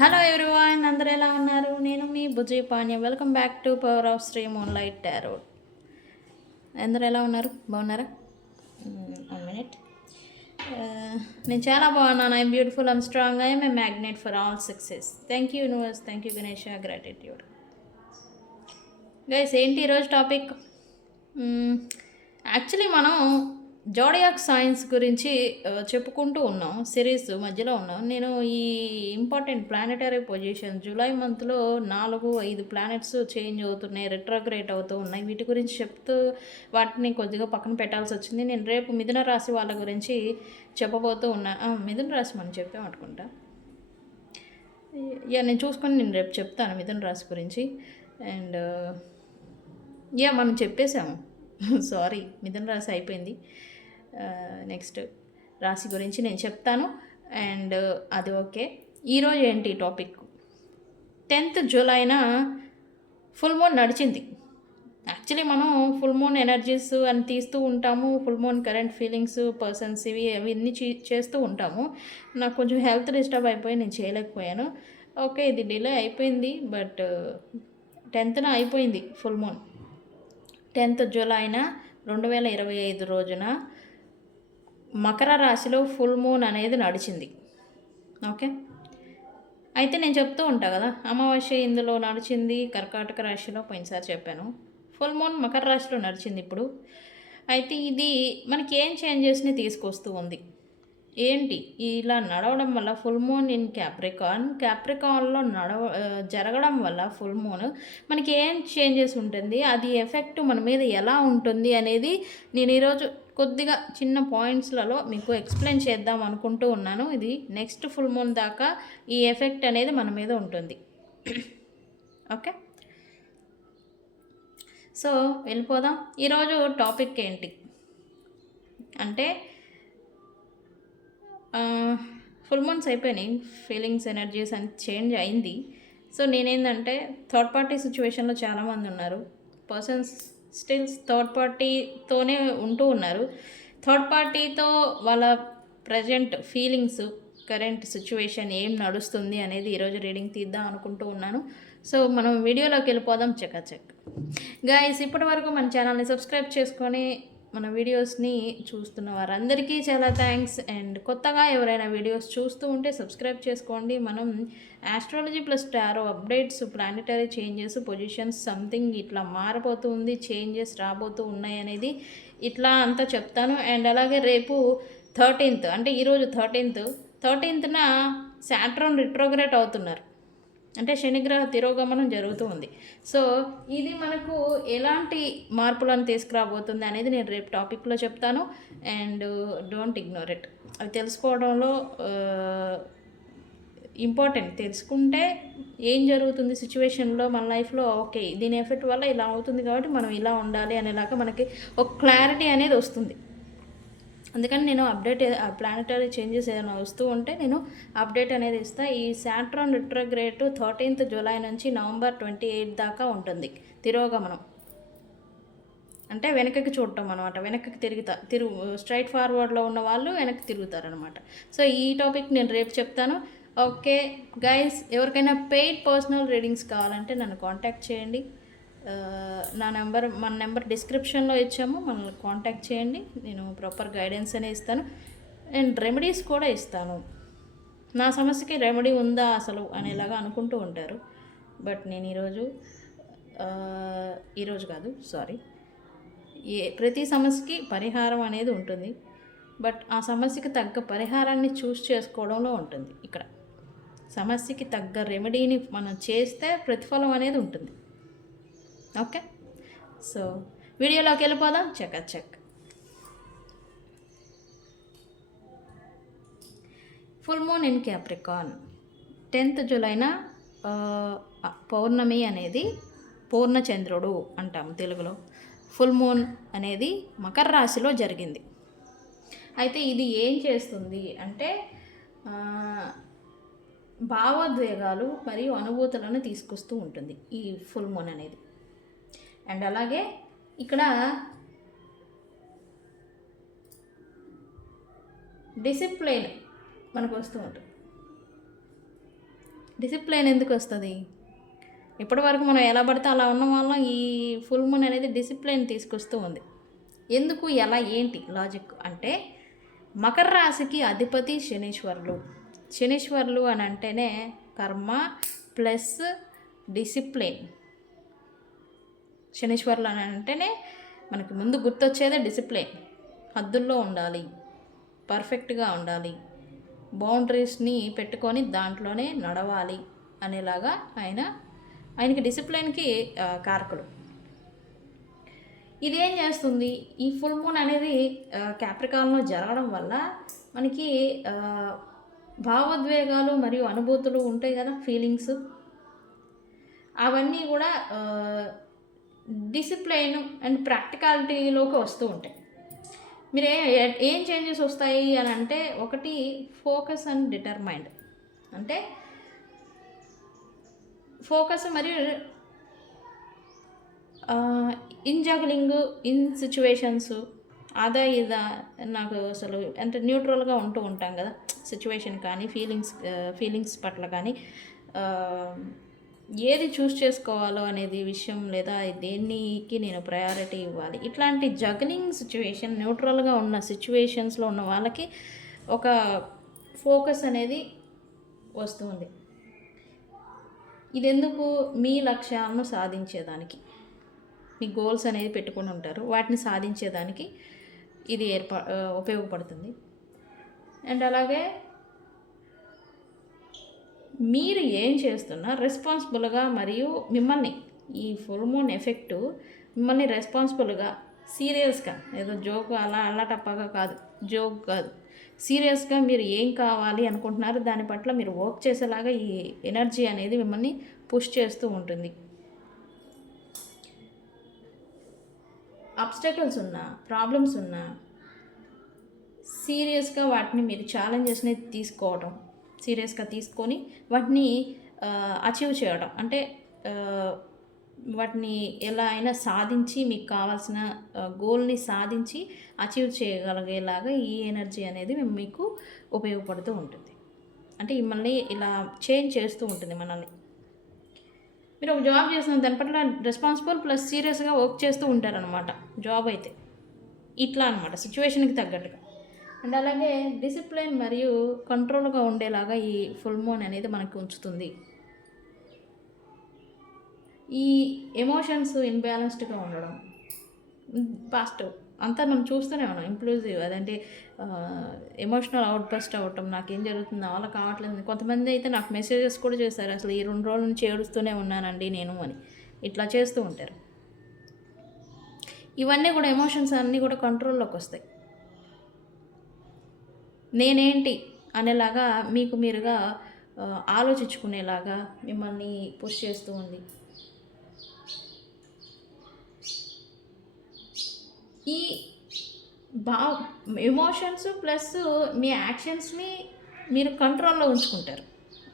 Hello everyone, అందరూ ఎలా ఉన్నారు? నేను మీ Bujji Panya. Welcome back to power of Shri moonlight tarot. అందరూ ఎలా ఉన్నారు? బాగున్నారా? 1 minute. నేను చాలా బాగున్నాను. I'm beautiful, I'm strong, I'm a magnet for all success. Thank you universe, thank you Ganesh, gratitude. Guys, ఏంటి ఈరోజు టాపిక్? యాక్చువల్లీ మనం జోడియాక్ సైన్స్ గురించి చెప్పుకుంటూ ఉన్నాం, సిరీస్ మధ్యలో ఉన్నాం. నేను ఈ ఇంపార్టెంట్ ప్లానెటరీ పొజిషన్ జూలై మంత్లో 4-5 ప్లానెట్స్ చేంజ్ అవుతున్నాయి, రిట్రోగ్రేట్ అవుతూ ఉన్నాయి. వీటి గురించి చెప్తూ వాటిని కొద్దిగా పక్కన పెట్టాల్సి వచ్చింది. నేను రేపు మిథున రాశి వాళ్ళ గురించి చెప్పబోతూ ఉన్నా. మిథున రాశి మనం చెప్పామనుకుంటా. నేను చూసుకొని నేను రేపు చెప్తాను మిథున రాశి గురించి. అండ్ మనం చెప్పేశాము. సారీ, మిథున రాశి అయిపోయింది. నెక్స్ట్ రాశి గురించి నేను చెప్తాను. అండ్ అది ఓకే. ఈరోజు ఏంటి టాపిక్? 10th జూలైన ఫుల్ మూన్ నడిచింది. యాక్చువల్లీ మనం ఫుల్ మూన్ ఎనర్జీస్ అని తీస్తూ ఉంటాము, full moon current feelings, persons ఇవన్నీ చేస్తూ ఉంటాము. నాకు కొంచెం హెల్త్ డిస్టర్బ్ అయిపోయి నేను చేయలేకపోయాను. ఓకే, ఇది డిలే అయిపోయింది, బట్ 10th అయిపోయింది ఫుల్ మూన్. 10th జూలైన 2025 రోజున మకర రాశిలో ఫుల్ మూన్ అనేది నడిచింది. ఓకే, అయితే నేను చెప్తూ ఉంటాను కదా, అమావాస్య ఇందులో నడిచింది, కర్కాటక రాశిలో పోయినసారి చెప్పాను. ఫుల్ మూన్ మకర రాశిలో నడిచింది ఇప్పుడు. అయితే ఇది మనకి ఏం చేంజెస్ని తీసుకొస్తూ ఉంది? ఏంటి ఇలా నడవడం వల్ల? ఫుల్ మూన్ ఇన్ క్యాప్రికాన్లో జరగడం వల్ల ఫుల్ మూన్ మనకి ఏం చేంజెస్ ఉంటుంది, అది ఎఫెక్ట్ మన మీద ఎలా ఉంటుంది అనేది నేను ఈరోజు కొద్దిగా చిన్న పాయింట్స్లలో మీకు ఎక్స్ప్లెయిన్ చేద్దాం అనుకుంటూ ఉన్నాను. ఇది నెక్స్ట్ ఫుల్ మూన్ దాకా ఈ ఎఫెక్ట్ అనేది మన మీద ఉంటుంది. ఓకే, సో వెళ్ళిపోదాం. ఈరోజు టాపిక్ ఏంటి అంటే, ఫుల్ మంత్స్ అయిపోయినాయి, ఫీలింగ్స్ ఎనర్జీస్ అని చేంజ్ అయింది. సో నేనేంటంటే, థర్డ్ పార్టీ సిచ్యువేషన్లో చాలామంది ఉన్నారు. పర్సన్స్ స్టిల్స్ థర్డ్ పార్టీతోనే ఉంటూ ఉన్నారు. థర్డ్ పార్టీతో వాళ్ళ ప్రజెంట్ ఫీలింగ్స్, కరెంట్ సిచ్యువేషన్ ఏం నడుస్తుంది అనేది ఈరోజు రీడింగ్ తీద్దాం అనుకుంటూ ఉన్నాను. సో మనం వీడియోలోకి వెళ్ళిపోదాం. చెక్ గైస్, ఇప్పటి వరకు మన ఛానల్ని సబ్స్క్రైబ్ చేసుకొని మన వీడియోస్ని చూస్తున్న వారందరికీ చాలా థ్యాంక్స్. అండ్ కొత్తగా ఎవరైనా వీడియోస్ చూస్తూ ఉంటే సబ్స్క్రైబ్ చేసుకోండి. మనం astrology plus tarot updates, planetary changes, positions, something ఇట్లా మారబోతుంది, చేంజెస్ రాబోతూ ఉన్నాయి అనేది ఇట్లా అంతా చెప్తాను. అండ్ అలాగే రేపు 13th అంటే ఈరోజు 13th సాటర్న్ రిట్రోగ్రేట్ అవుతున్నారు, అంటే శనిగ్రహ తిరోగమనం జరుగుతూ ఉంది. సో ఇది మనకు ఎలాంటి మార్పులను తీసుకురాబోతుంది అనేది నేను రేపు టాపిక్లో చెప్తాను. And don't ignore it. అవి తెలుసుకోవడంలో ఇంపార్టెంట్. తెలుసుకుంటే ఏం జరుగుతుంది సిచ్యువేషన్లో మన లైఫ్లో, ఓకే దీని ఎఫెక్ట్ వల్ల ఇలా అవుతుంది కాబట్టి మనం ఇలా ఉండాలి అనేలాగా మనకి ఒక క్లారిటీ అనేది వస్తుంది. అందుకని నేను ప్లానెటరీ చేంజెస్ ఏదైనా వస్తూ ఉంటే నేను అప్డేట్ అనేది ఇస్తాను. ఈ సాటర్న్ రిట్రోగ్రేట్ 13th జూలై నుంచి November 28 దాకా ఉంటుంది తిరోగమనం. అంటే వెనకకి చూడటం అనమాట, వెనక్కి స్ట్రైట్ ఫార్వర్డ్లో ఉన్న వాళ్ళు వెనక్కి తిరుగుతారనమాట. సో ఈ టాపిక్ నేను రేపు చెప్తాను. ఓకే గైస్, ఎవరికైనా పెయిడ్ పర్సనల్ రీడింగ్స్ కావాలంటే నన్ను కాంటాక్ట్ చేయండి. మన నెంబర్ డిస్క్రిప్షన్లో ఇచ్చాము, మనల్ని కాంటాక్ట్ చేయండి. నేను ప్రాపర్ గైడెన్స్ అనే ఇస్తాను అండ్ రెమెడీస్ కూడా ఇస్తాను. నా సమస్యకి రెమెడీ ఉందా అసలు అనేలాగా అనుకుంటూ ఉంటారు. బట్ నేను ఈరోజు కాదు, సారీ, ప్రతి సమస్యకి పరిహారం అనేది ఉంటుంది. బట్ ఆ సమస్యకి తగ్గ పరిహారాన్ని చూస్ చేసుకోవడంలో ఉంటుంది. ఇక్కడ సమస్యకి తగ్గ రెమెడీని మనం చేస్తే ప్రతిఫలం అనేది ఉంటుంది. ఓకే, సో వీడియోలోకి వెళ్ళిపోదాం. Check full moon in Capricorn 10th జూలైన పౌర్ణమి అనేది పూర్ణచంద్రుడు అంటాము తెలుగులో. ఫుల్ మూన్ అనేది మకర రాశిలో జరిగింది. అయితే ఇది ఏం చేస్తుంది అంటే, భావోద్వేగాలు మరియు అనుభూతులను తీసుకొస్తూ ఉంటుంది ఈ ఫుల్ మూన్ అనేది. అండ్ అలాగే ఇక్కడ డిసిప్లైన్ మనకు వస్తూ ఉంటుంది. డిసిప్లైన్ ఎందుకు వస్తుంది? ఇప్పటివరకు మనం ఎలా పడితే అలా ఉన్న వాళ్ళం, ఈ ఫుల్ మూన్ అనేది డిసిప్లైన్ తీసుకొస్తూ ఉంది. ఎందుకు, ఎలా, ఏంటి లాజిక్ అంటే, మకర రాశికి అధిపతి శనీశ్వరులు. శనీశ్వరులు అని అంటేనే కర్మ ప్లస్ డిసిప్లిన్. శనీశ్వరులు అని అంటేనే మనకి ముందు గుర్తొచ్చేదే డిసిప్లిన్. హద్దుల్లో ఉండాలి, పర్ఫెక్ట్గా ఉండాలి, బౌండరీస్ని పెట్టుకొని దాంట్లోనే నడవాలి అనేలాగా ఆయనకి డిసిప్లిన్కి కారకులు. ఇదేం చేస్తుంది, ఈ ఫుల్ మూన్ అనేది క్యాప్రికాన్లో జరగడం వల్ల మనకి భావోద్వేగాలు మరియు అనుభూతులు ఉంటాయి కదా, ఫీలింగ్స్, అవన్నీ కూడా డిసిప్లైన్ అండ్ ప్రాక్టికాలిటీలోకి వస్తూ ఉంటాయి. మీరు ఏం చేంజెస్ వస్తాయి అని అంటే, ఒకటి ఫోకస్ అండ్ డిటర్మైండ్. అంటే ఫోకస్ మరియు ఇన్ జగ్లింగ్ ఇన్ సిచ్యువేషన్స్, అదా ఇదా నాకు అసలు అంటే న్యూట్రల్గా ఉంటూ ఉంటాం కదా సిచ్యువేషన్ కానీ ఫీలింగ్స్ పట్ల కానీ, ఏది చూస్ చేసుకోవాలో అనేది విషయం, లేదా దేనికి నేను ప్రయారిటీ ఇవ్వాలి, ఇట్లాంటి జగ్లింగ్ సిచ్యువేషన్, న్యూట్రల్గా ఉన్న సిచ్యువేషన్స్లో ఉన్న వాళ్ళకి ఒక ఫోకస్ అనేది వస్తుంది. ఇదెందుకు, మీ లక్ష్యాలను సాధించేదానికి, మీ గోల్స్ అనేది పెట్టుకుని ఉంటారు, వాటిని సాధించేదానికి ఇది ఉపయోగపడుతుంది. అండ్ అలాగే మీరు ఏం చేస్తున్నా రెస్పాన్సిబుల్గా, మరియు మిమ్మల్ని ఈ ఫుల్ మూన్ ఎఫెక్ట్ మిమ్మల్ని రెస్పాన్సిబుల్గా, సీరియస్గా, ఏదో జోక్ అలా టప్పగా కాదు, జోక్ కాదు, సీరియస్గా మీరు ఏం కావాలి అనుకుంటున్నారో దాని పట్ల మీరు వర్క్ చేసేలాగా ఈ ఎనర్జీ అనేది మిమ్మల్ని పుష్ చేస్తూ ఉంటుంది. అబ్స్టకల్స్ ఉన్నా, ప్రాబ్లమ్స్ ఉన్నా, సీరియస్గా వాటిని మీరు ఛాలెంజెస్ని తీసుకోవడం, సీరియస్గా తీసుకొని వాటిని అచీవ్ చేయడం, అంటే వాటిని ఎలా అయినా సాధించి మీకు కావాల్సిన గోల్ని సాధించి అచీవ్ చేయగలిగేలాగా ఈ ఎనర్జీ అనేది మీకు ఉపయోగపడుతూ ఉంటుంది. అంటే మిమ్మల్ని ఇలా చేంజ్ చేస్తూ ఉంటుంది మనల్ని. మీరు ఒక జాబ్ చేస్తున్న దాని పట్ల రెస్పాన్సిబుల్ ప్లస్ సీరియస్గా వర్క్ చేస్తూ ఉంటారనమాట జాబ్ అయితే. ఇట్లా అనమాట సిచ్యువేషన్కి తగ్గట్టుగా. అండ్ అలాగే డిసిప్లిన్ మరియు కంట్రోల్గా ఉండేలాగా ఈ ఫుల్ మూన్ అనేది మనకి ఉంచుతుంది. ఈ ఎమోషన్స్ ఇన్బ్యాలెన్స్డ్గా ఉండడం, పాజిటివ్ అంతా మనం చూస్తూనే ఉన్నాం, ఇంప్లూజివ్, అదంటే ఎమోషనల్ అవుట్బస్ట్ అవ్వటం, నాకేం జరుగుతుందో అలా కావట్లేదు. కొంతమంది అయితే నాకు మెసేజెస్ కూడా చేశారు, అసలు ఈ 2 రోజుల నుంచి ఏడుస్తూనే ఉన్నానండి నేను అని, ఇట్లా చేస్తూ ఉంటారు. ఇవన్నీ కూడా ఎమోషన్స్ అన్నీ కూడా కంట్రోల్లోకి వస్తాయి. నేనేంటి అనేలాగా మీకు మీరుగా ఆలోచించుకునేలాగా మిమ్మల్ని పుష్ చేస్తూ ఉంది. ఈ ఎమోషన్స్ ప్లస్ మీ యాక్షన్స్ని మీరు కంట్రోల్లో ఉంచుకుంటారు.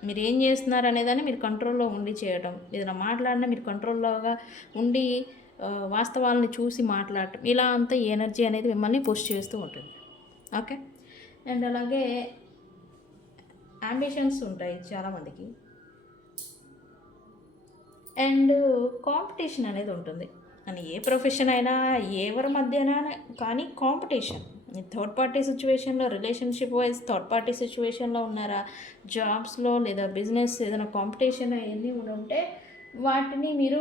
మీరు ఏం చేస్తున్నారు అనేదాన్ని మీరు కంట్రోల్లో ఉండి చేయడం, ఏదైనా మాట్లాడినా మీరు కంట్రోల్లోగా ఉండి వాస్తవాలను చూసి మాట్లాడటం, ఇలా అంతా ఈ ఎనర్జీ అనేది మిమ్మల్ని పుష్ చేస్తూ ఉంటుంది. ఓకే. అండ్ అలాగే అంబిషన్స్ ఉంటాయి చాలామందికి, అండ్ కాంపిటీషన్ అనేది ఉంటుంది. అని ఏ ప్రొఫెషన్ అయినా, ఎవరి మధ్యనా కానీ కాంపిటీషన్. థర్డ్ పార్టీ సిచ్యువేషన్లో, రిలేషన్షిప్ వైజ్ థర్డ్ పార్టీ సిచ్యువేషన్లో ఉన్నారా, జాబ్స్లో లేదా బిజినెస్ ఏదైనా కాంపిటీషన్ అవన్నీ కూడా ఉంటే వాటిని మీరు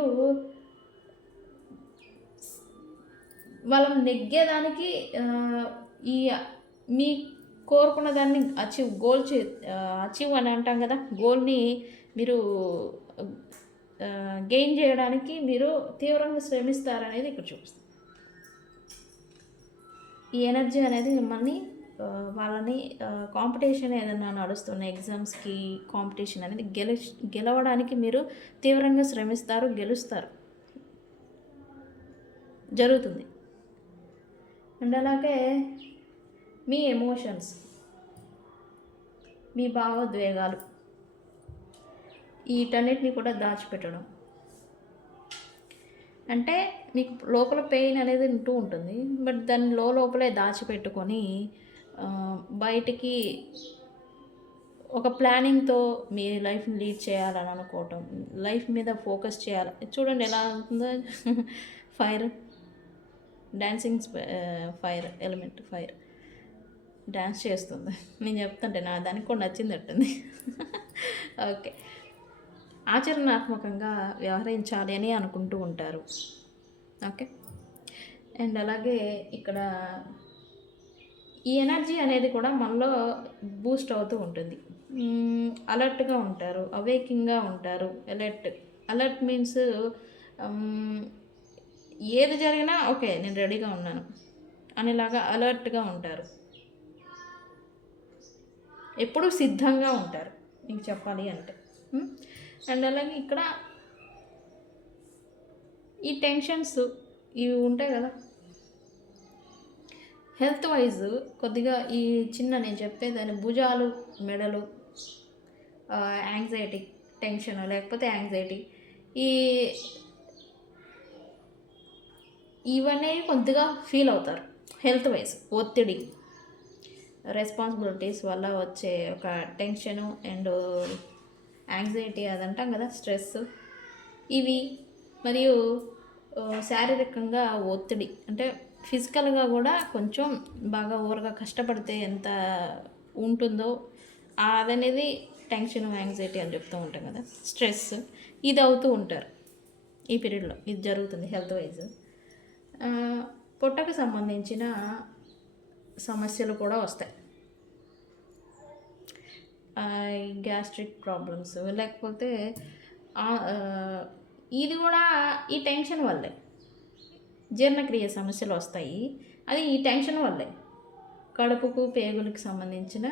వాళ్ళని నెగ్గేదానికి ఈ మీ కోరుకున్న దాన్ని అచీవ్ అని అంటాం కదా, గోల్ని మీరు గెయిన్ చేయడానికి మీరు తీవ్రంగా శ్రమిస్తారనేది ఇక్కడ చూపిస్తుంది. ఈ ఎనర్జీ అనేది మిమ్మల్ని వాళ్ళని కాంపిటీషన్ ఏదైనా నడుస్తున్న ఎగ్జామ్స్కి కాంపిటీషన్ అనేది గెలవడానికి మీరు తీవ్రంగా శ్రమిస్తారు, గెలుస్తారు, జరుగుతుంది. అండ్ అలాగే మీ ఎమోషన్స్, మీ భావోద్వేగాలు, వీటన్నిటిని కూడా దాచిపెట్టడం. అంటే మీకు లోపల పెయిన్ అనేది ఉంటూ ఉంటుంది, బట్ దాన్ని లోపలే దాచిపెట్టుకొని బయటికి ఒక ప్లానింగ్తో మీ లైఫ్ని లీడ్ చేయాలని అనుకోవటం, లైఫ్ మీద ఫోకస్ చేయాలి. చూడండి ఎలా ఉంటుందో fire, dancing fire element, fire dance చేస్తుంది. నేను చెప్తుంటే నా దానికి కూడా నచ్చిందట్టుంది. ఓకే, ఆచరణాత్మకంగా వ్యవహరించాలి అని అనుకుంటూ ఉంటారు. ఓకే, అండ్ అలాగే ఇక్కడ ఈ ఎనర్జీ అనేది కూడా మనలో బూస్ట్ అవుతూ ఉంటుంది. అలర్ట్గా ఉంటారు, అవేకింగ్గా ఉంటారు. అలర్ట్ మీన్స్ ఏది జరిగినా ఓకే నేను రెడీగా ఉన్నాను అనేలాగా అలర్ట్గా ఉంటారు, ఎప్పుడూ సిద్ధంగా ఉంటారు మీకు చెప్పాలి అంటే. అండ్ అలాగే ఇక్కడ ఈ టెన్షన్స్ ఇవి ఉంటాయి కదా, హెల్త్ వైజ్ కొద్దిగా ఈ చిన్న నేను చెప్పేదాన్ని భుజాలు, మెడలు, యాంగ్జైటీ, టెన్షన్ లేకపోతే యాంగ్జైటీ, ఈ ఇవన్నీ కొద్దిగా ఫీల్ అవుతారు. హెల్త్ వైజ్ ఒత్తిడి, రెస్పాన్సిబిలిటీస్ వల్ల వచ్చే ఒక టెన్షను అండ్ యాంగ్జైటీ అది అంటాం కదా, స్ట్రెస్, ఇవి మరియు శారీరకంగా ఒత్తిడి అంటే ఫిజికల్గా కూడా కొంచెం బాగా ఓవర్గా కష్టపడితే ఎంత ఉంటుందో అదనేది టెన్షన్, యాంగ్జైటీ అని చెప్తూ ఉంటాం కదా, స్ట్రెస్, ఇది అవుతూ ఉంటారు ఈ పీరియడ్లో. ఇది జరుగుతుంది హెల్త్ వైజ్. పొట్టకు సంబంధించిన సమస్యలు కూడా వస్తాయి, గ్యాస్ట్రిక్ ప్రాబ్లమ్స్, లేకపోతే ఇది కూడా ఈ టెన్షన్ వల్లే జీర్ణక్రియ సమస్యలు వస్తాయి. అది ఈ టెన్షన్ వల్లే కడుపుకు, పేగులకు సంబంధించిన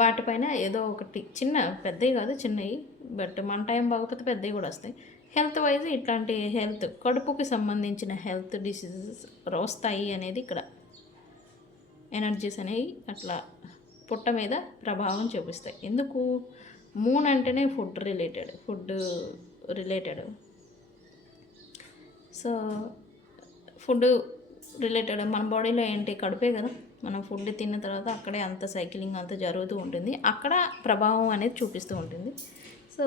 వాటిపైన ఏదో ఒకటి చిన్న, పెద్దవి కాదు చిన్నవి, బట్ మన టైం బాగోకపోతే పెద్దవి కూడా వస్తాయి. హెల్త్ వైజ్ ఇట్లాంటి కడుపుకి సంబంధించిన హెల్త్ డిసీజెస్ వస్తాయి అనేది ఇక్కడ ఎనర్జీస్ అనేవి అట్లా పుట్ట మీద ప్రభావం చూపిస్తాయి. ఎందుకు? మూన్ అంటేనే food related. So food related మన బాడీలో ఏంటి, కడుపే కదా. మనం ఫుడ్ తిన్న తర్వాత అక్కడే అంత సైక్లింగ్ అంతా జరుగుతూ ఉంటుంది, అక్కడ ప్రభావం అనేది చూపిస్తూ ఉంటుంది. సో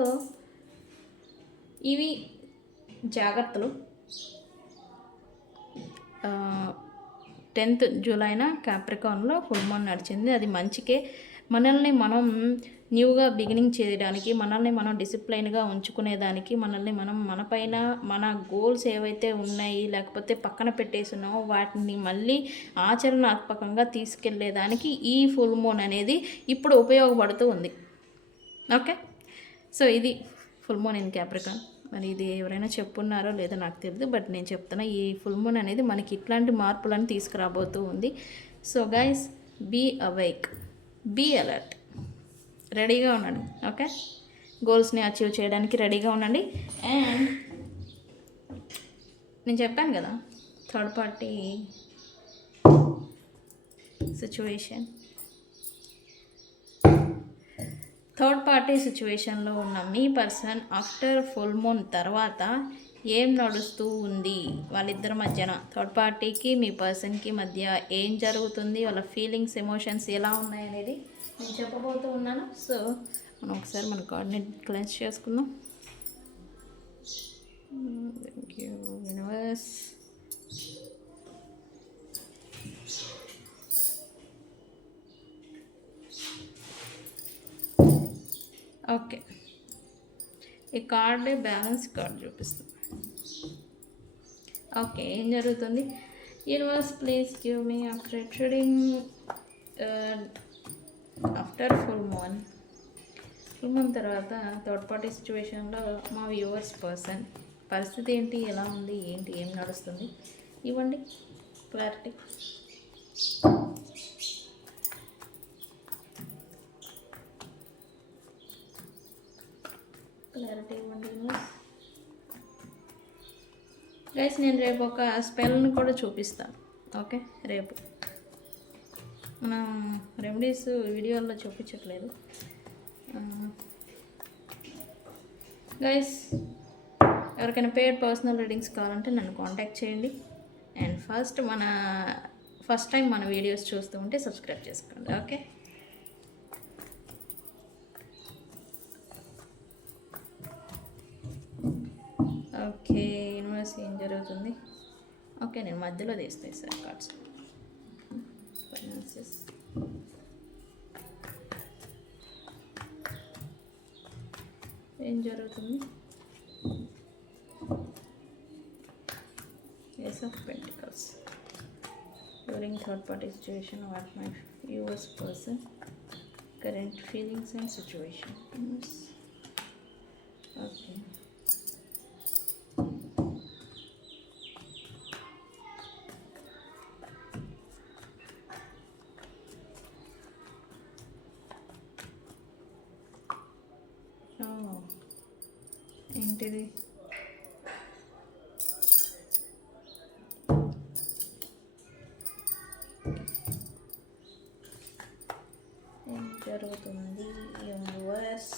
ఇవి జాగ్రత్తలు. 10th జూలైన క్యాప్రికాన్లో ఫుల్ మూన్ నడిచింది. అది మంచికే. మనల్ని మనం న్యూగా బిగినింగ్ చేయడానికి, మనల్ని మనం డిసిప్లైన్గా ఉంచుకునేదానికి, మనల్ని మనం మనపైన మన గోల్స్ ఏవైతే ఉన్నాయి లేకపోతే పక్కన పెట్టేస్తున్నామో వాటిని మళ్ళీ ఆచరణాత్మకంగా తీసుకెళ్లేదానికి ఈ ఫుల్ మూన్ అనేది ఇప్పుడు ఉపయోగపడుతూ ఉంది. ఓకే, సో ఇది ఫుల్ మూన్ ఇన్ క్యాప్రికాన్. మరి ఇది ఎవరైనా చెప్పున్నారో లేదో నాకు తెలియదు, బట్ నేను చెప్తున్నా ఈ ఫుల్ మూన్ అనేది మనకి ఇట్లాంటి మార్పులను తీసుకురాబోతూ ఉంది. So guys, be awake, be alert, రెడీగా ఉండండి. ఓకే, గోల్స్ని అచీవ్ చేయడానికి రెడీగా ఉండండి. అండ్ నేను చెప్పాను కదా, థర్డ్ పార్టీ సిచ్యువేషన్లో ఉన్న మీ పర్సన్ ఆఫ్టర్ ఫుల్ మూన్ తర్వాత ఏం నడుస్తూ ఉంది వాళ్ళిద్దరి మధ్యన, థర్డ్ పార్టీకి మీ పర్సన్కి మధ్య ఏం జరుగుతుంది, వాళ్ళ ఫీలింగ్స్, ఎమోషన్స్ ఎలా ఉన్నాయనేది నేను చెప్పబోతూ ఉన్నాను. సో మనం ఒకసారి మన కోఆర్డినేట్ క్లెన్స్ చేసుకుందాం. Thank you universe. ఓకే, ఈ కార్డే బ్యాలెన్స్ కార్డ్ చూపిస్తుంది. ఓకే, ఏం జరుగుతుంది? Universe please give me accurate reading after full moon తర్వాత థర్డ్ పార్టీ సిచ్యువేషన్లో మా వ్యూవర్స్ పర్సన్ పరిస్థితి ఏంటి, ఎలా ఉంది, ఏంటి, ఏం నడుస్తుంది, ఇవ్వండి క్లారిటీ. ఇవ్వండి గైస్. నేను రేపు ఒక స్పెల్ని కూడా చూపిస్తాను. ఓకే, రేపు మనం రెమెడీస్ వీడియోలో చూపించట్లేదు గైస్. ఎవరికైనా పెయిడ్ పర్సనల్ రీడింగ్స్ కావాలంటే నన్ను కాంటాక్ట్ చేయండి. అండ్ ఫస్ట్ టైం మన వీడియోస్ చూస్తూ ఉంటే సబ్స్క్రైబ్ చేసుకోండి. ఓకే. యూనివర్స్ ఏం జరుగుతుంది? ఓకే, నేను మధ్యలో తీస్తాయి సార్ కార్డ్స్. ఫైనాన్సెస్, ఏం జరుగుతుంది? Ace of pentacles. During third party situation, what my yours person current feelings and situation. Okay, ఏంటిది? ఏం జరుగుతుంది universe?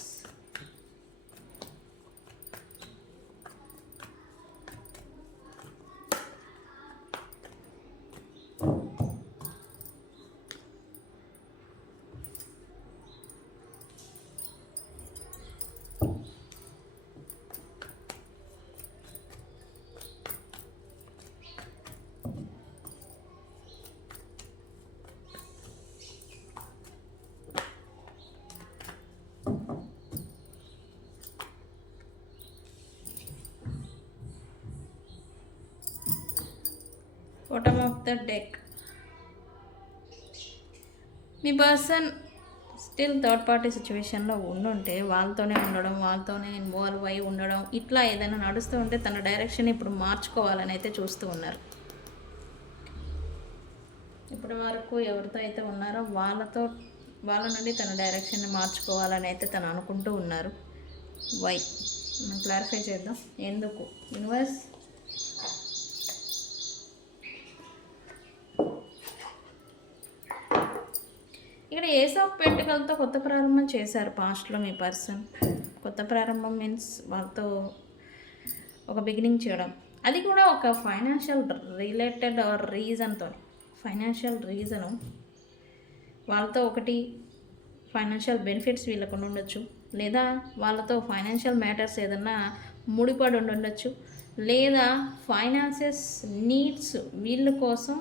Bottom of the deck. మీ పర్సన్ స్టిల్ థర్డ్ పార్టీ సిచ్యువేషన్లో ఉండుంటే వాళ్ళతోనే ఉండడం, వాళ్ళతోనే ఇన్వాల్వ్ అయి ఉండడం, ఇట్లా ఏదైనా నడుస్తూ ఉంటే తన డైరెక్షన్ ఇప్పుడు మార్చుకోవాలని అయితే చూస్తూ ఉన్నారు. ఇప్పటి వరకు ఎవరితో అయితే ఉన్నారో వాళ్ళ నుండి తన డైరెక్షన్ని మార్చుకోవాలని అయితే తను అనుకుంటూ ఉన్నారు. వై? మనం క్లారిఫై చేద్దాం ఎందుకు. యూనివర్స్, ఇక్కడ ఏస్ ఆఫ్ పెంటికల్తో కొత్త ప్రారంభం చేశారు పాస్ట్లో మీ పర్సన్. కొత్త ప్రారంభం మీన్స్ వాళ్ళతో ఒక బిగినింగ్ చేయడం, అది కూడా ఒక ఫైనాన్షియల్ రిలేటెడ్ రీజన్తో. ఫైనాన్షియల్ రీజను వాళ్ళతో ఒకటి ఫైనాన్షియల్ బెనిఫిట్స్ వీళ్ళకు ఉండొచ్చు, లేదా వాళ్ళతో ఫైనాన్షియల్ మ్యాటర్స్ ఏదన్నా ముడిపడి ఉండొచ్చు, లేదా ఫైనాన్సెస్ నీడ్స్ వీళ్ళ కోసం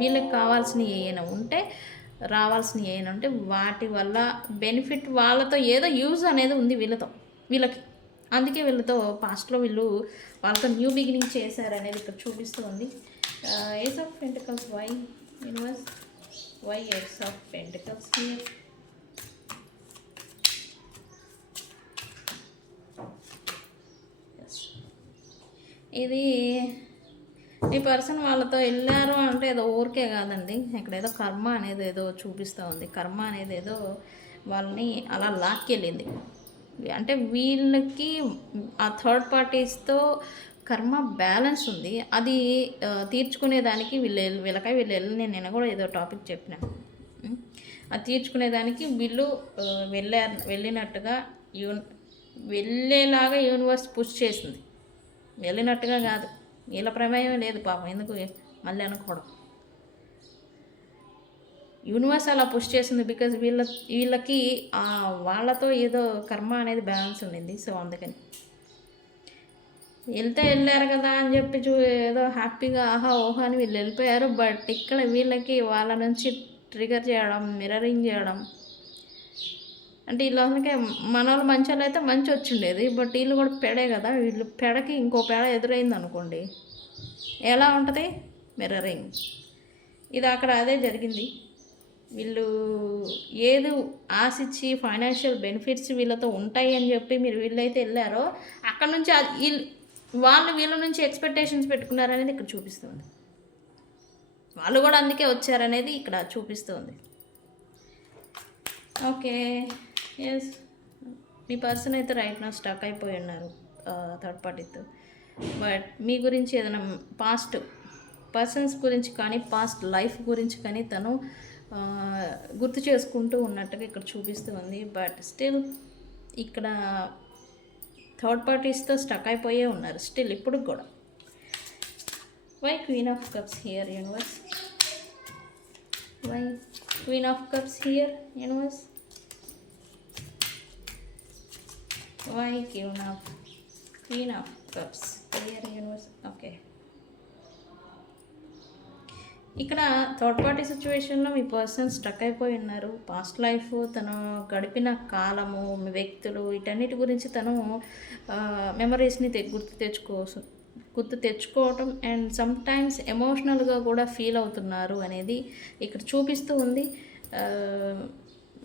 వీళ్ళకి కావాల్సినవి ఏమైనా ఉంటే, రావాల్సినవి ఏమైనా ఉంటే వాటి వల్ల బెనిఫిట్ వాళ్ళతో ఏదో యూజ్ అనేది ఉంది వీళ్ళకి. అందుకే వీళ్ళతో పాస్ట్లో వాళ్ళతో న్యూ బిగినింగ్ చేశారనేది ఇక్కడ చూపిస్తూ ఉంది. Ace of pentacles. Why universe? Why ace of pentacles here? ఇది ఈ పర్సన్ వాళ్ళతో వెళ్ళారు అంటే ఏదో ఊరికే కాదండి, ఇక్కడ ఏదో కర్మ అనేది ఏదో చూపిస్తూ ఉంది. కర్మ అనేది ఏదో వాళ్ళని అలా లాక్కెళ్ళింది. అంటే వీళ్ళకి ఆ థర్డ్ పార్టీస్తో కర్మ బ్యాలెన్స్ ఉంది, అది తీర్చుకునేదానికి వీళ్ళు నేను కూడా ఏదో టాపిక్ చెప్పిన, అది తీర్చుకునేదానికి వీళ్ళు వెళ్ళినట్టుగా వెళ్ళేలాగా యూనివర్స్ పుష్ చేసింది. వెళ్ళినట్టుగా కాదు, వీళ్ళ ప్రమేయం లేదు పాపం, ఎందుకు మళ్ళీ అనుకోవడం. యూనివర్స్ అలా పుష్ చేసింది బికాజ్ వీళ్ళకి వాళ్ళతో ఏదో కర్మ అనేది బ్యాలెన్స్ ఉండింది. సో అందుకని వెళ్ళారు కదా అని చెప్పి ఏదో హ్యాపీగా ఆహా ఓహా అని వీళ్ళు వెళ్ళిపోయారు. బట్ ఇక్కడ వీళ్ళకి వాళ్ళ నుంచి ట్రిగర్ చేయడం, మిర్రరింగ్ చేయడం, అంటే వీళ్ళకే మన వాళ్ళు మంచి వాళ్ళు అయితే మంచి వచ్చిండేది, బట్ వీళ్ళు కూడా పెడే కదా, వీళ్ళు పెడకి ఇంకో పెడ ఎదురైంది అనుకోండి, ఎలా ఉంటుంది? మిర్రరింగ్. ఇది అక్కడ అదే జరిగింది. వీళ్ళు ఏది ఆశించి ఫైనాన్షియల్ బెనిఫిట్స్ వీళ్ళతో ఉంటాయి అని చెప్పి వీళ్ళైతే వెళ్ళారో అక్కడ నుంచి వీళ్ళ నుంచి ఎక్స్పెక్టేషన్స్ పెట్టుకున్నారనేది ఇక్కడ చూపిస్తుంది. వాళ్ళు కూడా అందుకే వచ్చారనేది ఇక్కడ చూపిస్తుంది. ఓకే, ఎస్, మీ పర్సన్ అయితే రైట్ నా స్టక్ అయిపోయి ఉన్నారు థర్డ్ పార్టీతో. బట్ మీ గురించి ఏదైనా పాస్ట్ పర్సన్స్ గురించి కానీ పాస్ట్ లైఫ్ గురించి కానీ తను గుర్తు చేసుకుంటూ ఉన్నట్టుగా ఇక్కడ చూపిస్తూ ఉంది. బట్ స్టిల్ ఇక్కడ థర్డ్ పార్టీస్తో స్టక్ అయిపోయే ఉన్నారు స్టిల్ ఇప్పుడు కూడా. Why queen of cups here universe? Why queen of cups here universe? Why queen of cups? Clear universe. Okay, ఇక్కడ థర్డ్ పార్టీ సిచ్యువేషన్లో మీ పర్సన్ స్ట్రక్ అయిపోయి ఉన్నారు. పాస్ట్ లైఫ్, తను గడిపిన కాలము, మీ వ్యక్తులు, వీటన్నిటి గురించి తను మెమరీస్ని గుర్తు తెచ్చుకోవటం అండ్ సమ్ టైమ్స్ ఎమోషనల్గా కూడా ఫీల్ అవుతున్నారు అనేది ఇక్కడ చూపిస్తూ ఉంది.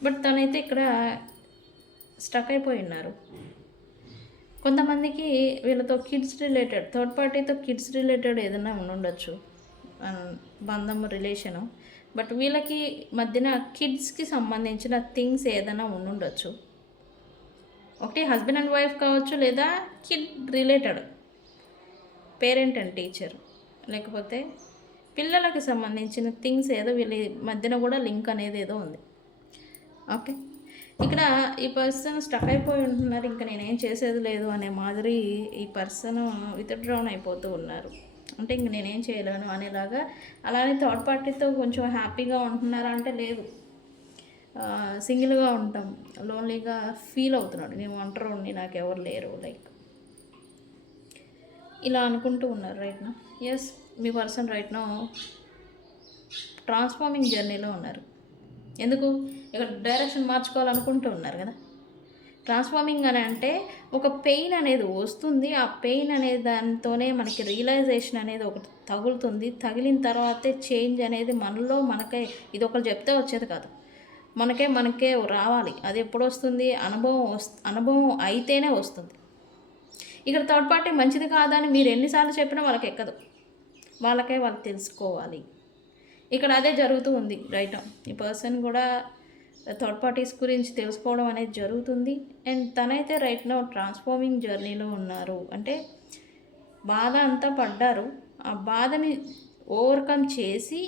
బట్ తనైతే ఇక్కడ స్ట్రక్ అయిపోయి ఉన్నారు. కొంతమందికి వీళ్ళతో కిడ్స్ రిలేటెడ్, థర్డ్ పార్టీతో కిడ్స్ రిలేటెడ్ ఏదైనా ఉండొచ్చు బంధం, రిలేషను. బట్ వీళ్ళకి మధ్యన కిడ్స్కి సంబంధించిన థింగ్స్ ఏదైనా ఉండొచ్చు. ఒకటి హస్బెండ్ అండ్ వైఫ్ కావచ్చు, లేదా kid related parent and teacher, లేకపోతే పిల్లలకి సంబంధించిన థింగ్స్ ఏదో వీళ్ళ మధ్యన కూడా లింక్ అనేది ఏదో ఉంది. ఓకే, ఇక్కడ ఈ పర్సన్ స్టక్ అయిపోయి ఉంటున్నారు. ఇంకా నేనేం చేసేది లేదు అనే మాదిరి ఈ పర్సన్ విత్డ్రాన్ అయిపోతూ ఉన్నారు. అంటే ఇంక నేనేం చేయలేను అనేలాగా. అలానే థర్డ్ పార్టీతో కొంచెం హ్యాపీగా ఉంటున్నారా అంటే లేదు, సింగిల్గా ఉంటాం, లోన్లీగా ఫీల్ అవుతున్నాడు. నేను ఒంటరి ఉండి నాకు ఎవరు లేరు, లైక్ ఇలా అనుకుంటూ ఉన్నారు రైట్ నా. ఎస్, మీ పర్సన్ రైట్ నా ట్రాన్స్ఫార్మింగ్ జర్నీలో ఉన్నారు. ఎందుకు ఇక్కడ డైరెక్షన్ మార్చుకోవాలనుకుంటూ ఉన్నారు కదా. ట్రాన్స్ఫార్మింగ్ అని అంటే ఒక పెయిన్ అనేది వస్తుంది. ఆ పెయిన్ అనే దానితోనే మనకి రియలైజేషన్ అనేది ఒకటి తగులుతుంది. తగిలిన తర్వాతే చేంజ్ అనేది మనకే, ఇది ఒకరు చెప్తే వచ్చేది కాదు, మనకే రావాలి. అది ఎప్పుడు వస్తుంది? అనుభవం అయితేనే వస్తుంది. ఇక్కడ థర్డ్ పార్టీ మంచిది కాదని మీరు ఎన్నిసార్లు చెప్పినా వాళ్ళకి ఎక్కదు. వాళ్ళు తెలుసుకోవాలి. ఇక్కడ అదే జరుగుతూ ఉంది రైట్. ఈ పర్సన్ కూడా థర్డ్ పార్టీస్ గురించి తెలుసుకోవడం అనేది జరుగుతుంది. అండ్ తనైతే రైట్ నౌ ట్రాన్స్ఫార్మింగ్ జర్నీలో ఉన్నారు. అంటే బాధ అంతా పడ్డారు. ఆ బాధని ఓవర్కమ్ చేసి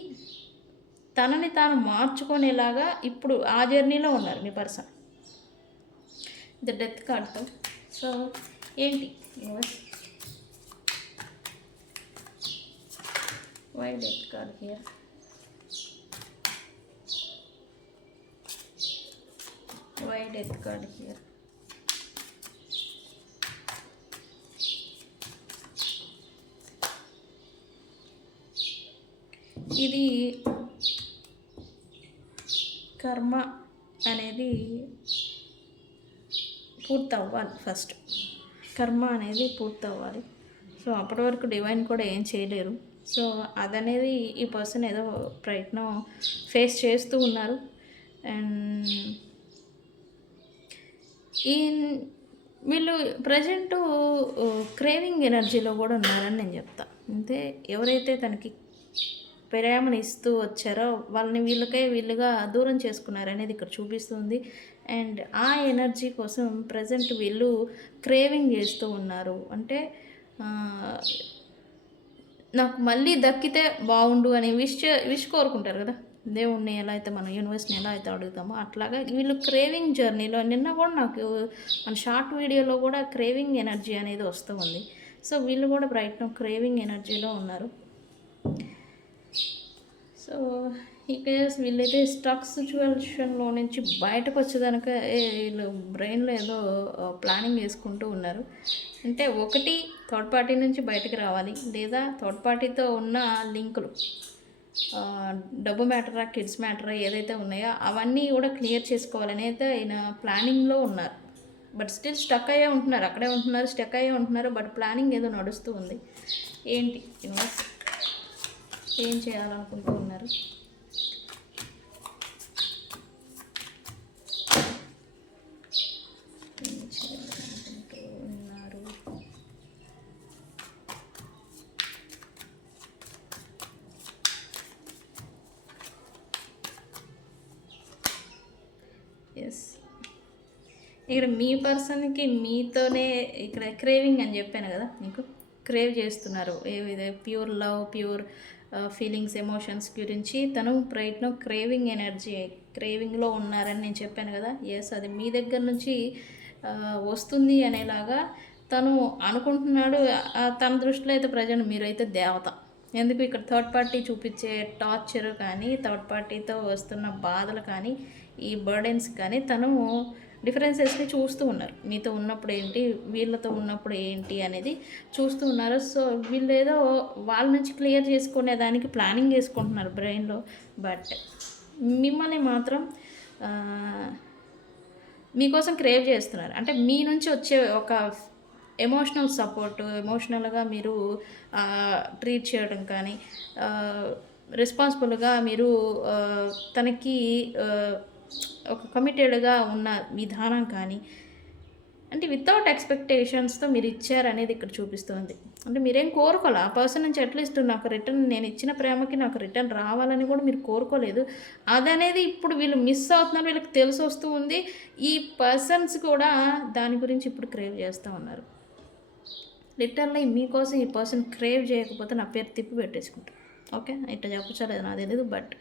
తనని తాను మార్చుకునేలాగా ఇప్పుడు ఆ జర్నీలో ఉన్నారు మీ పర్సన్. ద డెత్ కార్డ్తో. సో ఏంటి why death card here? Why death card here? ఇది కర్మ అనేది పూర్తవ్వాలి. ఫస్ట్ కర్మ అనేది పూర్తవ్వాలి. సో అప్పటి వరకు డివైన్ కూడా ఏం చేయలేరు. సో అదనేది ఈ పర్సన్ ఏదో ప్రయత్నం ఫేస్ చేస్తూ ఉన్నారు. అండ్ వీళ్ళు ప్రజెంటు క్రేవింగ్ ఎనర్జీలో కూడా ఉన్నారని నేను చెప్తా. అంటే ఎవరైతే తనకి ప్రేమను ఇస్తూ వచ్చారో వాళ్ళని వీళ్ళుగా దూరం చేసుకున్నారనేది ఇక్కడ చూపిస్తుంది. అండ్ ఆ ఎనర్జీ కోసం ప్రజెంట్ వీళ్ళు క్రేవింగ్ చేస్తూ ఉన్నారు. అంటే నాకు మళ్ళీ దక్కితే బాగుండు అని విష్ కోరుకుంటారు కదా. దేవుణ్ణి ఎలా అయితే మనం యూనివర్స్ని ఎలా అయితే అడుగుతామో అట్లాగా వీళ్ళు క్రేవింగ్ జర్నీలో. నిన్న కూడా నాకు మన షార్ట్ వీడియోలో కూడా క్రేవింగ్ ఎనర్జీ అనేది వస్తూ ఉంది. సో వీళ్ళు కూడా ప్రయత్నం క్రేవింగ్ ఎనర్జీలో ఉన్నారు. సో ఈ కేస్ వీళ్ళైతే స్టక్ సిచ్యువేషన్లో నుంచి బయటకు వచ్చేదానిక వీళ్ళు బ్రెయిన్లో ఏదో ప్లానింగ్ వేసుకుంటూ ఉన్నారు. అంటే ఒకటి థర్డ్ పార్టీ నుంచి బయటకు రావాలి, లేదా థర్డ్ పార్టీతో ఉన్న లింకులు, డబ్బు మ్యాటరా, కిడ్స్ మ్యాటరా ఏదైతే ఉన్నాయో అవన్నీ కూడా క్లియర్ చేసుకోవాలని అయితే ఆయన ప్లానింగ్లో ఉన్నారు. బట్ స్టిల్ స్టక్ అయ్యే ఉంటున్నారు, అక్కడే ఉంటున్నారు, స్టక్ అయ్యే ఉంటున్నారు. బట్ ప్లానింగ్ ఏదో నడుస్తూ ఉంది. ఏంటి యూనివర్స్ ఏం చేయాలనుకుంటూ ఉన్నారు? ఎస్, ఇక్కడ మీ పర్సన్కి మీతోనే ఇక్కడ క్రేవింగ్ అని చెప్పాను కదా, మీకు క్రేవ్ చేస్తున్నారు ఏవిదే pure love, pure feelings, emotions గురించి తను ప్రయత్నం క్రేవింగ్ ఎనర్జీ, క్రేవింగ్లో ఉన్నారని నేను చెప్పాను కదా. ఎస్, అది మీ దగ్గర నుంచి వస్తుంది అనేలాగా తను అనుకుంటున్నాడు. తన దృష్టిలో అయితే ప్రజెంట్ మీరైతే దేవత. ఎందుకు ఇక్కడ థర్డ్ పార్టీ చూపించే టార్చర్ కానీ, థర్డ్ పార్టీతో వస్తున్న బాధలు కానీ, ఈ బర్డెన్స్ కానీ తను డిఫరెన్సెస్ని చూస్తూ ఉన్నారు. మీతో ఉన్నప్పుడు ఏంటి, వీళ్ళతో ఉన్నప్పుడు ఏంటి అనేది చూస్తూ ఉన్నారు. సో వీళ్ళు ఏదో వాళ్ళ నుంచి క్లియర్ చేసుకునే దానికి ప్లానింగ్ చేసుకుంటున్నారు బ్రెయిన్లో. బట్ మిమ్మల్ని మాత్రం మీకోసం క్రేవ్ చేస్తున్నారు. అంటే మీ నుంచి వచ్చే ఒక ఎమోషనల్ సపోర్టు, ఎమోషనల్గా మీరు ట్రీట్ చేయడం కానీ, రెస్పాన్సిబుల్గా మీరు తనకి ఒక కమిటెడ్గా ఉన్న విధానం కానీ, అంటే వితౌట్ ఎక్స్పెక్టేషన్స్తో మీరు ఇచ్చారనేది ఇక్కడ చూపిస్తుంది. అంటే మీరేం కోరుకోవాలి ఆ పర్సన్ నుంచి. అట్లీస్ట్ నాకు రిటర్న్, నేను ఇచ్చిన ప్రేమకి నాకు రిటర్న్ రావాలని కూడా మీరు కోరుకోలేదు. అదనేది ఇప్పుడు వీళ్ళు మిస్ అవుతున్నారు, వీళ్ళకి తెలిసి వస్తూ ఉంది. ఈ పర్సన్స్ కూడా దాని గురించి ఇప్పుడు క్రేవ్ చేస్తూ ఉన్నారు. లిటరల్లీ మీకోసం ఈ పర్సన్ క్రేవ్ చేయకపోతే నా పేరు తిప్పి పెట్టేసుకుంటారు. ఓకే, ఇట్లా చెప్పచ్చలేదు నాకు తెలియదు. బట్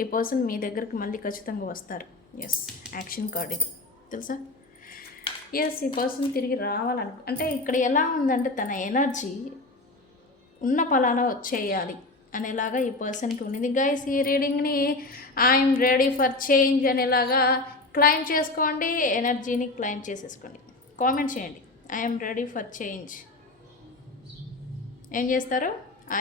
ఈ పర్సన్ మీ దగ్గరికి మళ్ళీ ఖచ్చితంగా వస్తారు. ఎస్, యాక్షన్ కార్డ్ ఇది తెలుసా. ఎస్, ఈ పర్సన్ తిరిగి అంటే ఇక్కడ ఎలా ఉందంటే తన ఎనర్జీ ఉన్న పలానా వచ్చేయాలి అనేలాగా ఈ పర్సన్కి ఉన్నది. గైస్, ఈ రీడింగ్ని ఐఎమ్ రెడీ ఫర్ చేంజ్ అనేలాగా క్లైమ్ చేసుకోండి, ఎనర్జీని క్లైమ్ చేసేసుకోండి. కామెంట్ చేయండి ఐఎమ్ రెడీ ఫర్ చేంజ్. ఏం చేస్తారు?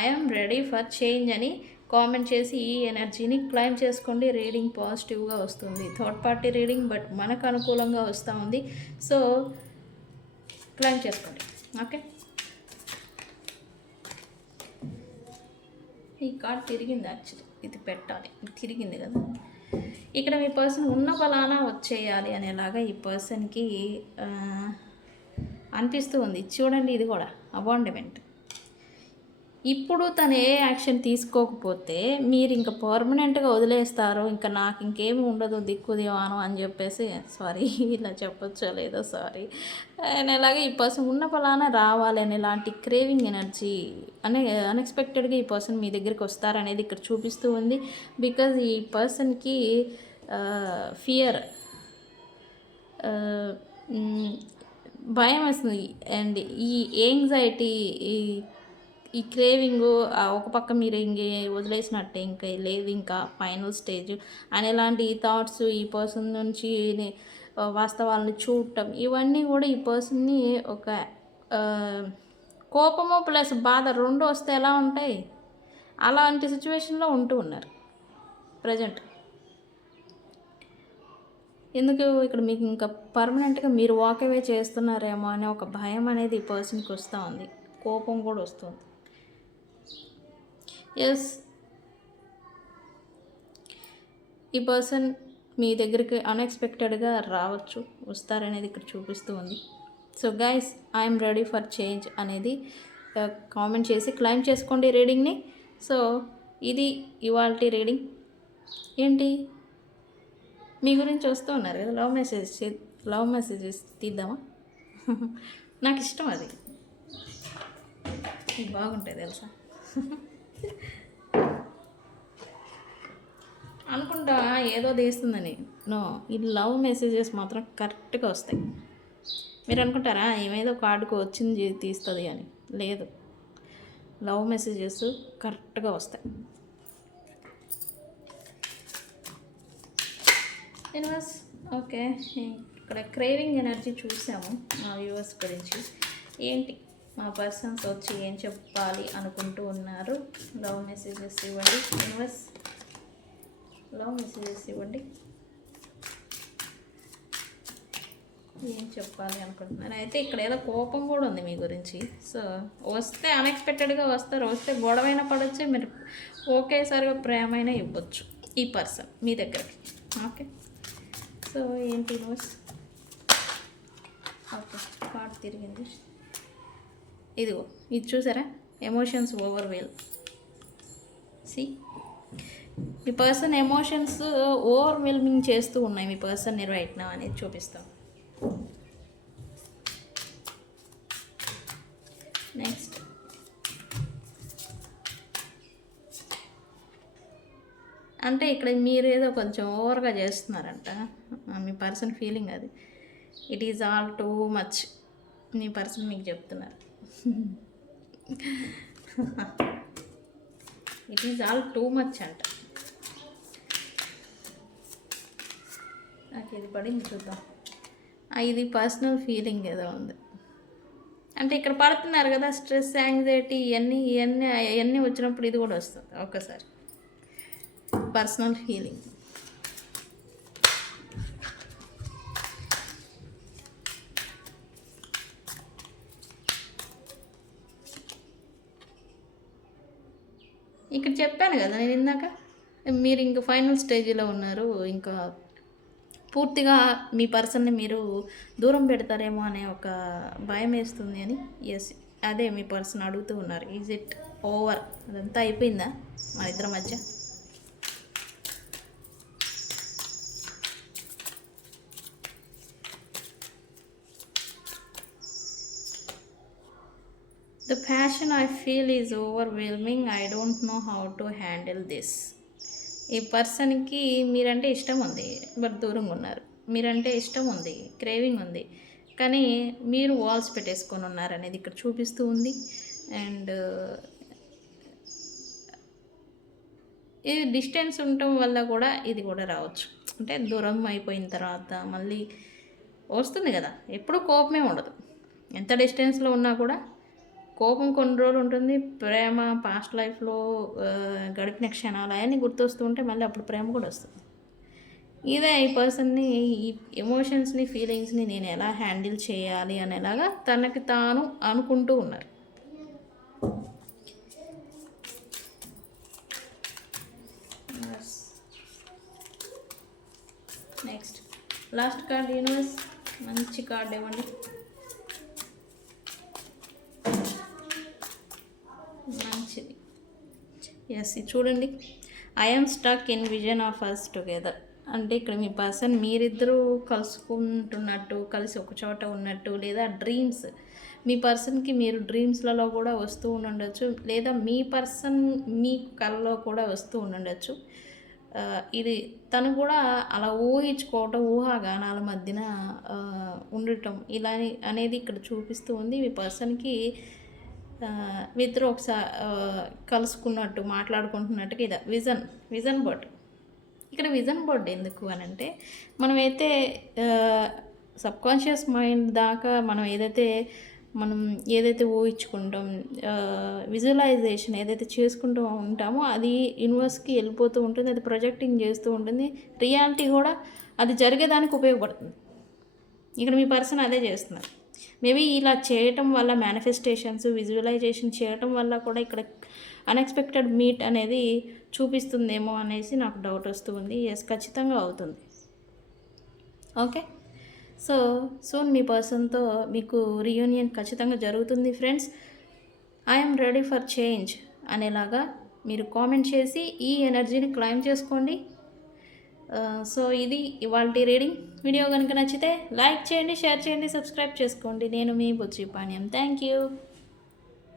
ఐఎమ్ రెడీ ఫర్ చేంజ్ అని కామెంట్ చేసి ఈ ఎనర్జీని క్లైమ్ చేసుకోండి. రీడింగ్ పాజిటివ్గా వస్తుంది. థర్డ్ పార్టీ రీడింగ్, బట్ మనకు అనుకూలంగా వస్తూ ఉంది. సో క్లైమ్ చేసుకోండి. ఓకే, ఈ కార్డ్ తిరిగింది. యాక్చువల్లీ ఇది పెట్టాలి, ఇది తిరిగింది కదా. ఇక్కడ మీ పర్సన్ ఉన్న ఫలానా వచ్చేయాలి అనేలాగా ఈ పర్సన్కి అనిపిస్తూ ఉంది. చూడండి, ఇది కూడా అబాండ్మెంట్. ఇప్పుడు తను ఏ యాక్షన్ తీసుకోకపోతే మీరు ఇంకా పర్మనెంట్గా వదిలేస్తారు, ఇంకా నాకు ఇంకేమి ఉండదు దిక్కు దివానం అని చెప్పేసి, సారీ ఇలా చెప్పొచ్చో లేదో సారీ అనేలాగా ఈ పర్సన్ ఉన్న ఫలానా రావాలని ఇలాంటి క్రేవింగ్ ఎనర్జీ అన్ఎక్స్పెక్టెడ్గా ఈ పర్సన్ మీ దగ్గరికి వస్తారనేది ఇక్కడ చూపిస్తూ ఉంది. బికాజ్ ఈ పర్సన్కి ఫియర్, భయం వస్తుంది. అండ్ ఈ యాంగ్జైటీ, ఈ క్రేవింగు ఒక పక్క మీరు ఇంకే వదిలేసినట్టే, ఇంకా లేదు ఇంకా ఫైనల్ స్టేజ్ అనేలాంటి ఈ థాట్స్, ఈ పర్సన్ నుంచి వాస్తవాలను చూడటం, ఇవన్నీ కూడా ఈ పర్సన్ని ఒక కోపము ప్లస్ బాధ రెండు వస్తే ఎలా ఉంటాయి, అలాంటి సిచ్యువేషన్లో ఉంటూ ఉన్నారు ప్రజెంట్. ఎందుకు ఇక్కడ మీకు ఇంకా పర్మనెంట్గా మీరు వాక్ అవే చేస్తున్నారేమో అనే ఒక భయం అనేది ఈ పర్సన్కి వస్తూ ఉంది. కోపం కూడా వస్తుంది. ఎస్, ఈ పర్సన్ మీ దగ్గరికి అన్ఎక్స్పెక్టెడ్గా రావచ్చు, వస్తారనేది ఇక్కడ చూపిస్తూ ఉంది. So guys, I'm ready for change అనేది కామెంట్ చేసి క్లైమ్ చేసుకోండి రీడింగ్ని. సో ఇది ఇవాల్టి రీడింగ్. ఏంటి మీ గురించి వస్తూ ఉన్నారు కదా, లవ్ మెసేజెస్ తీద్దామా? నాకు ఇష్టం అది, బాగుంటాయి తెలుసా. అనుకుంటా ఏదో తీస్తుందని. నో, ఇది లవ్ మెసేజెస్ మాత్రం కరెక్ట్గా వస్తాయి. మీరు అనుకుంటారా ఏమేదో కార్డుకు వచ్చింది తీస్తుంది అని? లేదు, లవ్ మెసేజెస్ కరెక్ట్గా వస్తాయి. యూనివర్స్, ఓకే, ఇక్కడ క్రేవింగ్ ఎనర్జీ చూసాము మా వ్యూవర్స్ గురించి. ఏంటి మా పర్సన్స్ వచ్చి ఏం చెప్పాలి అనుకుంటూ ఉన్నారు? లవ్ మెసేజెస్ ఇవ్వండి యూనివర్స్, లవ్ మెసేజెస్ ఇవ్వండి. ఏం చెప్పాలి అనుకుంటున్నారు? అయితే ఇక్కడ ఏదో కోపం కూడా ఉంది మీ గురించి. సో వస్తే అన్ఎక్స్పెక్టెడ్గా వస్తారు, వస్తే గొడవైనా పడవచ్చు, మీరు ఒకేసారిగా ప్రేమైనా ఇవ్వచ్చు ఈ పర్సన్ మీ దగ్గరికి. ఓకే, సో ఏంటి యూనివర్స్? ఓకే, కార్డ్ తిరిగింది. ఇదిగో ఇది చూసారా, ఎమోషన్స్ ఓవర్వెల్. సి, మీ పర్సన్ ఎమోషన్స్ ఓవర్వెల్మింగ్ చేస్తూ ఉన్నాయి మీ పర్సన్ని రైట్ నౌ అనేది చూపిస్తాం. నెక్స్ట్, అంటే ఇక్కడ మీరేదో కొంచెం ఓవర్గా చేస్తున్నారంట మీ పర్సన్ ఫీలింగ్ అది. It is all too much me person మీకు చెప్తున్నారు. It is all too much అంట. నాకు ఇది పడింది, చూద్దాం. ఇది పర్సనల్ ఫీలింగ్ ఏదో ఉంది. అంటే ఇక్కడ పడుతున్నారు కదా స్ట్రెస్, యాంగ్జైటీ ఇవన్నీ వచ్చినప్పుడు ఇది కూడా వస్తుంది ఒక్కసారి. Personal feeling. ఇక్కడ చెప్పాను కదా నేను ఇందాక, మీరు ఇంక ఫైనల్ స్టేజ్లో ఉన్నారు, ఇంకా పూర్తిగా మీ పర్సన్ని మీరు దూరం పెడతారేమో అనే ఒక భయం వేస్తుంది అని. ఎస్, అదే మీ పర్సన్ అడుగుతూ ఉన్నారు. Is it over? అదంతా అయిపోయిందా మా ఇద్దరి మధ్య? The passion I feel is overwhelming. I don't know how to handle this. ఈ పర్సన్కి మీరంటే ఇష్టం ఉంది, బట్ దూరంగా ఉన్నారు. మీరంటే ఇష్టం ఉంది, క్రేవింగ్ ఉంది, కానీ మీరు వాల్స్ పెట్టేసుకొని ఉన్నారు అనేది ఇక్కడ చూపిస్తూ ఉంది. అండ్ ఇది డిస్టెన్స్ ఉండటం వల్ల కూడా ఇది కూడా రావచ్చు. అంటే దూరం అయిపోయిన తర్వాత మళ్ళీ వస్తుంది కదా, ఎప్పుడూ కోపమే ఉండదు. ఎంత డిస్టెన్స్లో ఉన్నా కూడా కోపం కొన్ని రోజులు ఉంటుంది. ప్రేమ, పాస్ట్ లైఫ్లో గడిపిన క్షణాలు అవన్నీ గుర్తొస్తూ ఉంటే మళ్ళీ అప్పుడు ప్రేమ కూడా వస్తుంది. ఇదే ఈ పర్సన్ని, ఈ ఎమోషన్స్ని, ఫీలింగ్స్ని నేను ఎలా హ్యాండిల్ చేయాలి అనేలాగా తనకి తాను అనుకుంటూ ఉన్నారు. నెక్స్ట్ లాస్ట్ కార్డ్ యూనివర్స్, మంచి కార్డ్ ఇవ్వండి. మంచిది. ఎస్, ఇది చూడండి. I'm stuck in vision of us together. అంటే ఇక్కడ మీ పర్సన్ మీరిద్దరూ కలుసుకుంటున్నట్టు, కలిసి ఒక చోట ఉన్నట్టు, లేదా డ్రీమ్స్, మీ పర్సన్కి మీరు డ్రీమ్స్లలో కూడా వస్తూ ఉండొచ్చు, లేదా మీ పర్సన్ మీ కళలో కూడా వస్తూ ఉండొచ్చు. ఇది తను కూడా అలా ఊహించుకోవటం, ఊహాగానాల మధ్యన ఉండటం ఇలా అనేది ఇక్కడ చూపిస్తూ ఉంది. మీ పర్సన్కి మీ ఇద్దరు ఒకసారి కలుసుకున్నట్టు, మాట్లాడుకుంటున్నట్టుగా ఇది విజన్ బోర్డ్. ఇక్కడ విజన్ బోర్డ్ ఎందుకు అని అంటే, మనమైతే సబ్కాన్షియస్ మైండ్ దాకా మనం ఏదైతే ఊహించుకుంటాం, విజువలైజేషన్ ఏదైతే చేసుకుంటూ ఉంటామో అది యూనివర్స్కి వెళ్ళిపోతూ ఉంటుంది, అది ప్రొజెక్టింగ్ చేస్తూ ఉంటుంది. రియాలిటీ కూడా అది జరిగేదానికి ఉపయోగపడుతుంది. ఇక్కడ మీ పర్సన్ అదే చేస్తున్నారు. మేబీ ఇలా చేయటం వల్ల, మేనిఫెస్టేషన్స్, విజువలైజేషన్ చేయటం వల్ల కూడా ఇక్కడ అన్ఎక్స్పెక్టెడ్ మీట్ అనేది చూపిస్తుందేమో అనేసి నాకు డౌట్ వస్తూ ఉంది. ఎస్, ఖచ్చితంగా అవుతుంది. ఓకే, సో సూన్ మీ పర్సన్తో మీకు రీయూనియన్ ఖచ్చితంగా జరుగుతుంది friends. I'm ready for change అనేలాగా మీరు కామెంట్ చేసి ఈ ఎనర్జీని క్లైమ్ చేసుకోండి. సో ఇది ఇవాల్టి రీడింగ్. వీడియో కనుక నచ్చితే లైక్ చేయండి, షేర్ చేయండి, సబ్స్క్రైబ్ చేసుకోండి. నేను మీ బుజ్జి పాణ్యం. Thank you.